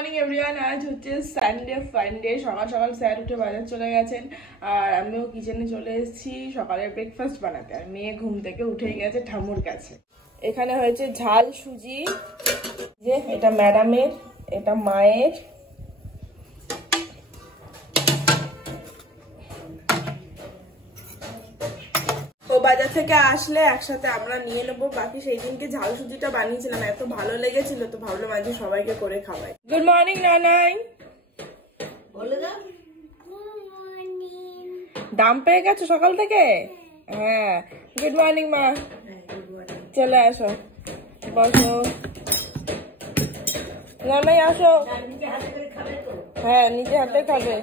Morning everyone. আজ হচ্ছে Sunday ফান্ডে। সকাল সকাল স্যার উঠে বাজার চলে গেছেন আর আমিও কিচেনে চলে এসেছি সকালের ব্রেকফাস্ট বানাতে। আর মেয়ে ঘুম থেকে উঠে গেছে ঠাম্মুর কাছে। এখানে হয়েছে ঝাল সুজি, যে এটা ম্যাডামের, এটা মায়ের। তো বাজার থেকে আসলে একসাথে আমরা নিয়ে নেবো। বাকি সেই দিনকে ঝাল সুজিটা বানিয়েছিলাম, এত ভালো লেগেছিল তো ভাবলাম আজকে সবাইকে করে খাওয়াই। গুড মর্নিং নানাই, বলে দাও। দাম পেয়ে গেছো সকাল থেকে? হ্যাঁ, গুড মর্নিং মা। চলে আসো, বসো। নানাই আসো। হ্যাঁ, নিজে হাতে খাবে।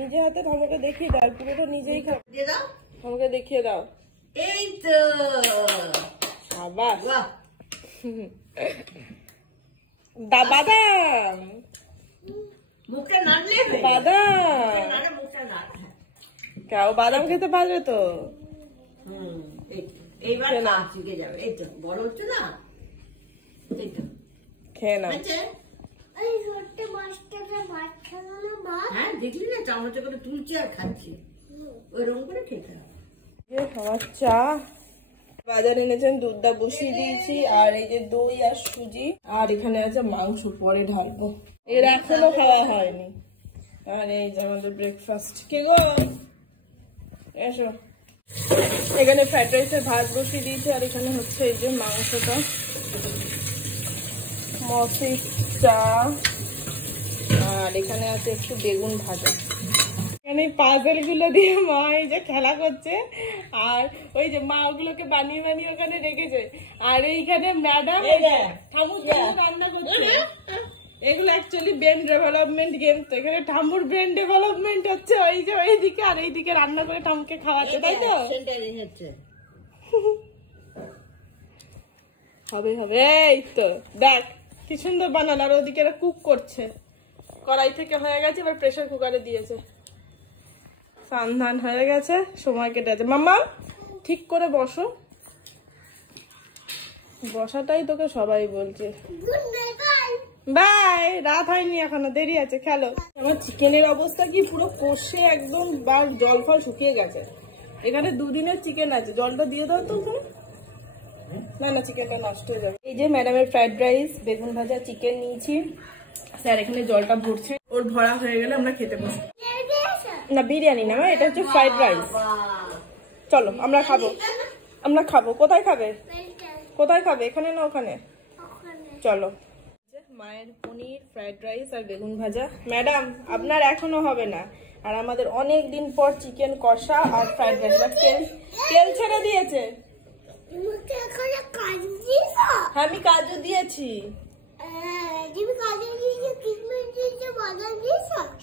নিজে হাতে আমাকে দেখিয়ে দাও, পুরোটা নিজেই খাও। আমাকে দেখিয়ে দাও। এই তো সাবাস। বাদাম মুখে নাড়লে বাদাম কেউ বাদাম খেতে পারবে তো। এইবার চুকে যাবে। এই তো বড় হচ্ছে না, খেয়ে নাও। হ্যাঁ, দেখলি না চামচে করে তুলছি আর খাচ্ছি, ওইরকম করে খেতে হবে। আমার চা বাজারে এনেছেন, দুধটা বসিয়ে দিয়েছি। আর এই যে দই আর সুজি, আর এখানে আছে মাংস, পরে ঢালবো। এর এখনো খাওয়া হয়নি। আর এই যে আমাদের ব্রেকফাস্ট। কে গো এসো। এখানে ফ্রাইড রাইসের ভাত বসিয়ে দিয়েছি, আর এখানে হচ্ছে এই যে মাংসটা, মসিস চা, আর এখানে আছে একটু বেগুন ভাজা। এখানে পাজল গুলো দিয়ে মা এই যে খেলা করছে, আর ওই যে মা ওগুলোকে বানিয়ে বানিয়ে ওখানে রেখেছে। আর এইখানে ম্যাডাম রান্না করছে। এগুলো অ্যাকচুয়ালি ব্রেন ডেভেলপমেন্ট গেম। তো এখানে ঠাম্মুর ব্রেন ডেভেলপমেন্ট হচ্ছে ওই যে ওইদিকে, আর এইদিকে রান্না করে ঠাম্মুকে খাওয়াচ্ছে, তাই তো? হবে হবে। এই তো দেখ কি সুন্দর বানালো। আর ওদিকে কুক করছে, কড়াই থেকে হয়ে গেছে, এবার প্রেসার কুকারে দিয়েছে। সান্ধান হয়ে গেছে, সময় কেটে আছে। মাম্মা ঠিক করে বসো, বসাটাই তোকে সবাই বলছে। বাই, রাত হয়নি এখনো, দেরি আছে, খেলো। আমার চিকেনের অবস্থা কি, পুরো কষে একদম বার জল ফল শুকিয়ে গেছে। এখানে দুদিনের চিকেন আছে, জলটা দিয়ে দাও তো ওখানে। না না, চিকেনটা নষ্ট হয়ে যাবে। এই যে ম্যাডামের ফ্রাইড রাইস, বেগুন ভাজা, চিকেন নিয়েছি। স্যার এখানে জলটা ভরছে, ওর ভরা হয়ে গেলে আমরা খেতে বসবো। না বিরিয়ানি না, এটা হচ্ছে ফ্রাইড রাইস। চলো আমরা খাবো, আমরা খাবো। কোথায় খাবে? কোথায় খাবে, এখানে না ওখানে? চলো। মায়ের পনির, ফ্রাইড রাইস আর বেগুন ভাজা। ম্যাডাম আপনার এখনো হবে না, আর আমাদের অনেক দিন পর চিকেন কষা আর ফ্রাইড রাইস। তেল ছেড়ে দিয়েছে। হ্যাঁ, আমি কাজু দিয়েছি,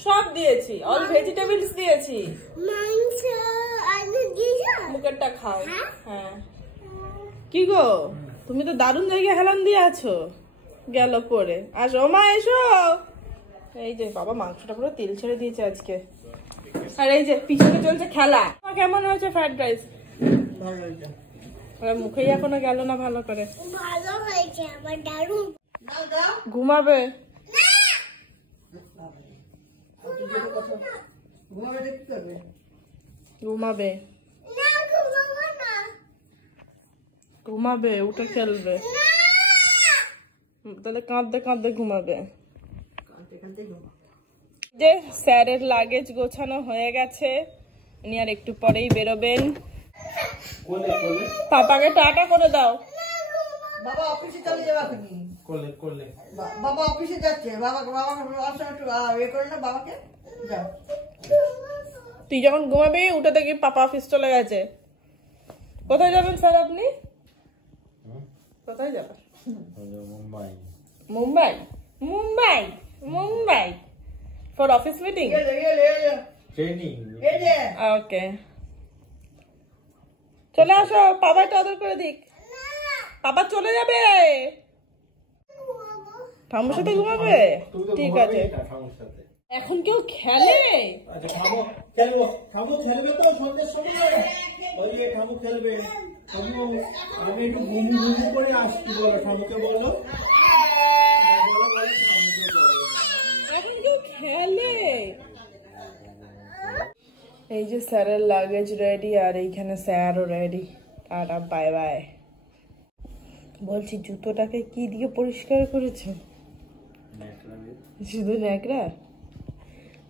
সব দিয়েছি, অল ভেজিটেবলস দিয়েছি। মুখেরটা খাও। হ্যাঁ। কি গো, তুমি তো দারুণ জায়গায় হেলান দিয়ে আছো। গেল পরে। আসো মা, এসো। এই যে বাবা, মাংসটা পুরো তেল ছেড়ে দিয়েছে আজকে। আর এই যে পিছনে চলছে খেলা। কেমন হয়েছে ফ্রাইড রাইস? ভালো হয়েছে। মুখেই এখনো গেল না ভালো করে। ভালো হয়েছে, আমার দারুণ। ঘুমাবে? ঘুমাবে, ঘুমাবে, উঠে খেলবে। তাহলে কাঁদতে কাঁদতে ঘুমাবে। যে স্যারের লাগেজ গোছানো হয়ে গেছে, উনি আর একটু পরেই বেরোবেন। পাপাকে টাটা করে দাও। বাবা অফিসে চলে যাবে। বাবা অফিসে যাচ্ছে। তুই যখন ঘুমাবি উঠে দেখি পাপা অফিস চলে গেছে। কোথায় যাবেন স্যার আপনি? কোথায় যাবেন? Mumbai. Mumbai Mumbai Mumbai for office meeting. Okay, চলে আসো। পাপাটা আদর করে দিক। পাপা চলে যাবে, ঠাম্মুর সাথে ঘুমাবে। ঠিক আছে। এখন কেউ খেলে? খেলবে তো সন্ধ্যের সময়। ঠাম্মু খেলবে। আমি একটু ঘুম করে আসছি, বলো ঠাম্মুকে বলো। যে স্যারের লাগেজ রেডি, আর এইখানে স্যারও রেডি। Tata bye bye. বলছি জুতোটাকে কি দিয়ে পরিষ্কার করেছো? শুধু ন্যাকড়া?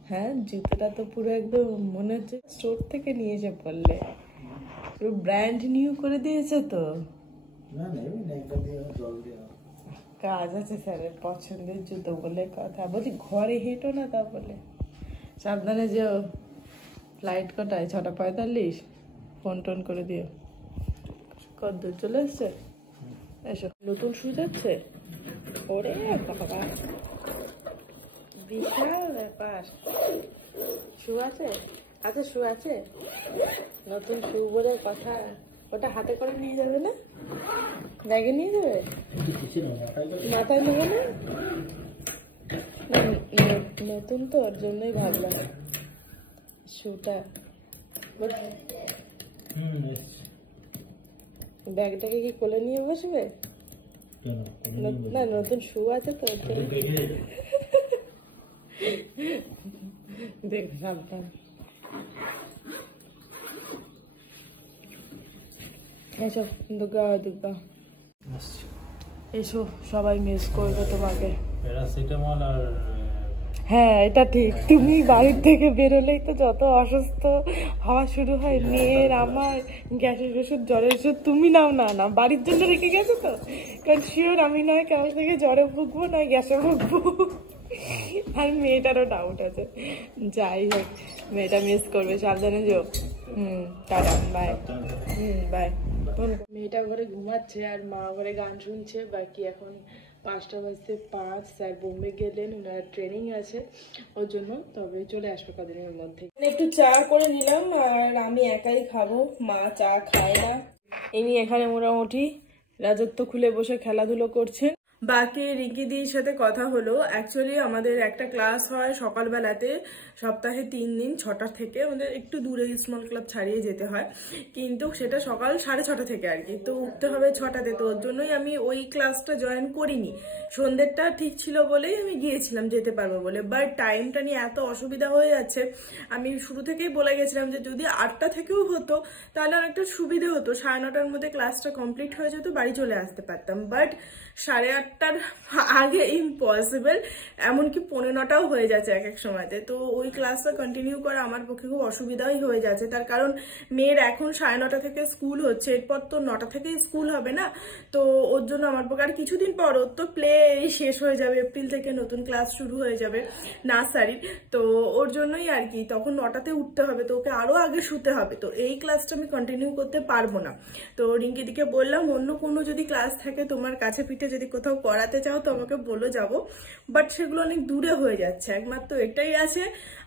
হ্যাঁ, জুতোটা তো পুরো একদম মনে হচ্ছে স্টোর থেকে নিয়ে এসে পড়লে, পুরো ব্র্যান্ড নিউ করে দিয়েছে তো। কাজ আছে স্যারের, পছন্দের জুতো বলে কথা। বলছি ঘরে হেঁটো না, তা বলে সাবধানে যেও। ফ্লাইট কটায়? 6:45। ফোন টোন করে দিও। কদ্দূর চলে এসছে? এসো। নতুন শু যাচ্ছে? ওরে বাবা, বিশাল ব্যাপার। শু আছে? আচ্ছা, শু আছে। নতুন শু বলে কথা। ওটা হাতে করে নিয়ে যাবে না? ব্যাগে নিয়ে যাবে? মাথায় নেবে না? নতুন তো, ওর জন্যই ভাবলাম শুটা। ব্যাগটাকে কি কোলে নিয়ে বসবে? না, নতুন শু আছে তো ওর জন্য। দেখো সাবধান। এসো দুর্গা দুর্গা, এসো। সবাই মিস করবে তোমাকে। প্যারাসিটামল আর হ্যাঁ, এটা ঠিক। তুমি বাড়ির থেকে বেরোলেই তো যত অসুস্থ হওয়া শুরু হয়, মেয়ের আমার, গ্যাসের ওষুধ, জ্বরের ওষুধ তুমি নাও না। না, বাড়ির জন্য রেখে গেছো তো, কারণ শিওর আমি নয় কাল থেকে জ্বরে ভুগবো, নয় গ্যাসে ভুগবো। আর মেয়েটারও ডাউট আছে। যাই হোক, মেয়েটা মিস করবে, সাবধানে যেও। Tata bye. বাই। মেয়েটা ঘরে ঘুমাচ্ছে আর মা ঘরে গান শুনছে। বাকি এখন 5:05। স্যার বোম্বে গেলেন, ওনার ট্রেনিং আছে ওর জন্য, তবে চলে আসবে কদিনের মধ্যে। একটু চা করে নিলাম, আর আমি একাই খাবো, মা চা খায় না। ইনি এখানে মোটামুটি রাজত্ব খুলে বসে খেলাধুলো করছেন। বাকি রিঙ্কি দির সাথে কথা হলো। অ্যাকচুয়ালি আমাদের একটা ক্লাস হয় সকালবেলাতে, সপ্তাহে 3 দিন 6টা থেকে। আমাদের একটু দূরে স্মল ক্লাব ছাড়িয়ে যেতে হয়, কিন্তু সেটা সকাল 6:30 থেকে আর কি। তো উঠতে হবে 6টাতে, তো ওর জন্যই আমি ওই ক্লাসটা জয়েন করিনি। সন্ধ্যেরটা ঠিক ছিল বলেই আমি গিয়েছিলাম, যেতে পারবো বলে। বাট টাইমটা নিয়ে এত অসুবিধা হয়ে যাচ্ছে, আমি শুরু থেকেই বলে গেছিলাম যে যদি 8টা থেকেও হতো তাহলে অনেকটা সুবিধে হতো। 9:30টার মধ্যে ক্লাসটা কমপ্লিট হয়ে যেত, বাড়ি চলে আসতে পারতাম। বাট 8:30টার আগে ইম্পসিবল, এমনকি 9:45টাও হয়ে যাচ্ছে এক এক সময়তে। তো ওই ক্লাসটা কন্টিনিউ করা আমার পক্ষে খুব অসুবিধাই হয়ে যাচ্ছে। তার কারণ মেয়ের এখন 9:30 থেকে স্কুল হচ্ছে, এরপর তো 9টা থেকেই স্কুল হবে না। তো ওর জন্য আমার পক্ষে, আর কিছুদিন পর ওর তো প্লে শেষ হয়ে যাবে, এপ্রিল থেকে নতুন ক্লাস শুরু হয়ে যাবে নার্সারির। তো ওর জন্যই আর কি, তখন 9টাতে উঠতে হবে, তো ওকে আরো আগে শুতে হবে। তো এই ক্লাসটা আমি কন্টিনিউ করতে পারবো না। তো রিঙ্কিদিকে বললাম অন্য কোনো যদি ক্লাস থাকে তোমার কাছে পিঠে, যদি কোথাও করাতে চাও তো আমাকে বলে যাবো। বাট সেগুলো অনেক দূরে হয়ে যাচ্ছে, একমাত্র এটাই আছে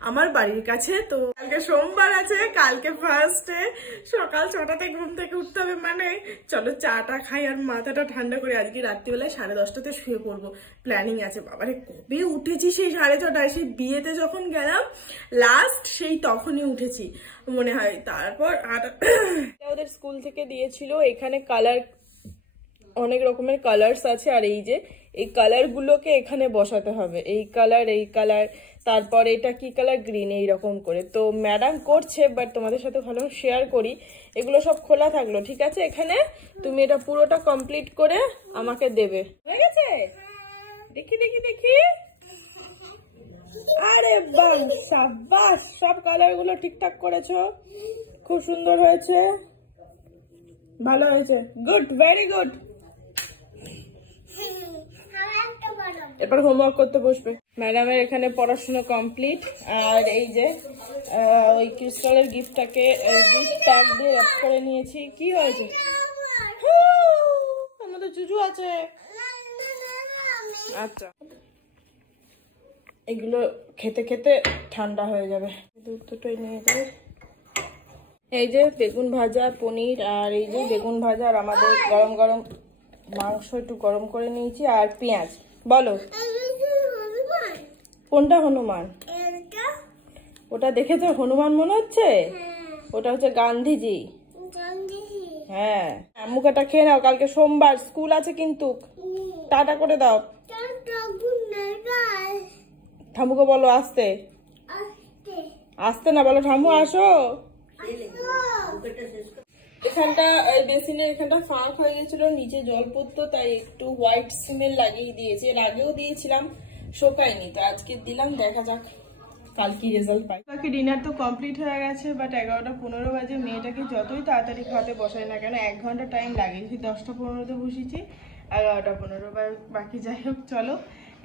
আমার বাড়ির কাছে। তো কালকে সোমবার আছে, কালকে ফার্স্টে সকাল 6টাতে ঘুম থেকে উঠতে হবে, মানে চলো চাটা খাই আর মাথাটা ঠান্ডা করে আজকে রাত্রিবেলায় 10:30টাতে শুয়ে পড়বো, প্ল্যানিং আছে। বাবারে কবে উঠেছি সেই 6:30টায়, সেই বিয়েতে যখন গেলাম লাস্ট, সেই তখনই উঠেছি মনে হয়। তারপর ওদের স্কুল থেকে দিয়েছিল, এখানে কালার, অনেক রকমের কালার্স আছে। আর এই যে এই কালার গুলোকে এখানে বসাতে হবে, এই কালার, এই কালার, তারপর এটা কি কালার, গ্রিন, এইরকম করে। তো ম্যাডাম করছে, বাট তোমাদের সাথে ভালো শেয়ার করি। এগুলো সব খোলা থাকলো, ঠিক আছে? এখানে তুমি এটা পুরোটা কমপ্লিট করে আমাকে দেবে। হয়ে গেছে? দেখি দেখি দেখি। আরে বাহ, সাবাস, সব কালার গুলো ঠিকঠাক করেছো, খুব সুন্দর হয়েছে, ভালো হয়েছে, গুড, ভেরি গুড। এরপর হোমওয়ার্ক করতে বসবে। ম্যাডামের এখানে পড়াশোনা কমপ্লিট। আর এই যে ওই ক্রিস্টালের গিফটটাকে গিফট ট্যাগ দিয়ে র্যাপ করে নিয়েছি। কি হয়েছে? আমাদের জুজু আছে। আচ্ছা, এগুলো খেতে খেতে ঠান্ডা হয়ে যাবে। দুটোই নিয়ে যাবে। এই যে বেগুন ভাজা, পনির, আর এই যে বেগুন ভাজা, আর আমাদের গরম গরম মাংস একটু গরম করে নিয়েছি, আর পেঁয়াজ। বলো কোনটা হনুমান? ওটা দেখে তো হনুমান মনে হচ্ছে? ওটা হচ্ছে গান্ধীজি। হ্যাঁ, মুখাটা খেয়ে নাও, কালকে সোমবার স্কুল আছে কিন্তু। টাটা করে দাও। ঠাম্মুকে বলো আসতে। আসতে না, বলো ঠাম্মু আসো। এখানটা বেসিনের এখানটা ফাঁক হয়ে গেছিল, নিচে জল পড়তো, তাই একটু হোয়াইট সিমেন্ট লাগিয়ে দিয়েছি। এর আগেও দিয়েছিলাম, শোকায়নি, তো আজকে দিলাম, দেখা যাক কাল কি রেজাল্ট পাই। বাকি ডিনার তো কমপ্লিট হয়ে গেছে, বাট 11:15 বাজে। মেয়েটাকে যতই তাড়াতাড়ি খাওয়াতে বসাই না কেন 1 ঘন্টা টাইম লাগে। 10:15-তে বসেছি, 11:15 বাকি। যাই হোক, চলো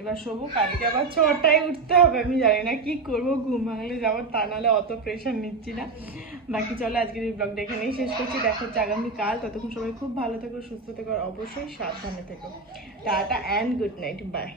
এবার শোবো, কালকে আবার 6টায় উঠতে হবে। আমি জানি না কি করবো, ঘুম ভাঙলে যাবো, তা নাহলে অত প্রেশার নিচ্ছি না। বাকি চলো আজকের এই ব্লগটা এখানেই শেষ করছি, দেখা হচ্ছে আগামীকাল। ততক্ষণ সবাই খুব ভালো থেকো, সুস্থ থেকো, আর অবশ্যই সাবধানে থেকো। Tata and good night, by.